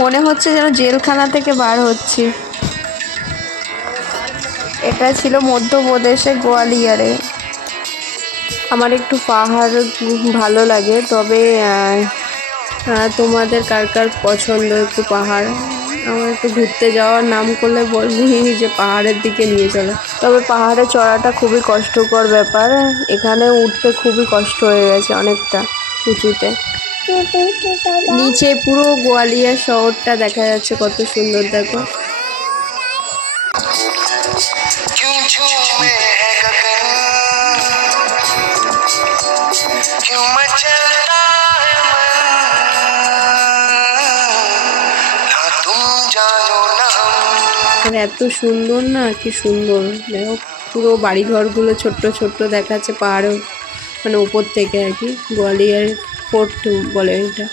মনে হচ্ছে যেন জেলখানা থেকে বার হচ্ছি। এটা ছিল মধ্যপ্রদেশে গোয়ালিয়রে। আমার একটু পাহাড় ভালো লাগে, তবে তোমাদের কার কার পছন্দ একটু পাহাড়? আমার একটু ঘুরতে যাওয়ার নাম করলে বলবি যে পাহাড়ের দিকে নিয়ে চলো। তবে পাহাড়ে চড়াটা খুবই কষ্টকর ব্যাপার, এখানে উঠতে খুবই কষ্ট হয়ে গেছে অনেকটা উঁচুতে। নিচে পুরো গোয়ালিয়র শহরটা দেখা যাচ্ছে, কত সুন্দর দেখো। আর এত সুন্দর না, কি সুন্দর দেখো, পুরো বাড়িঘরগুলো ছোট্ট ছোট্ট দেখাচ্ছে পাহাড়ের মানে উপর থেকে আর কি। গোয়ালিয়র ফোর্ট বলে এটা।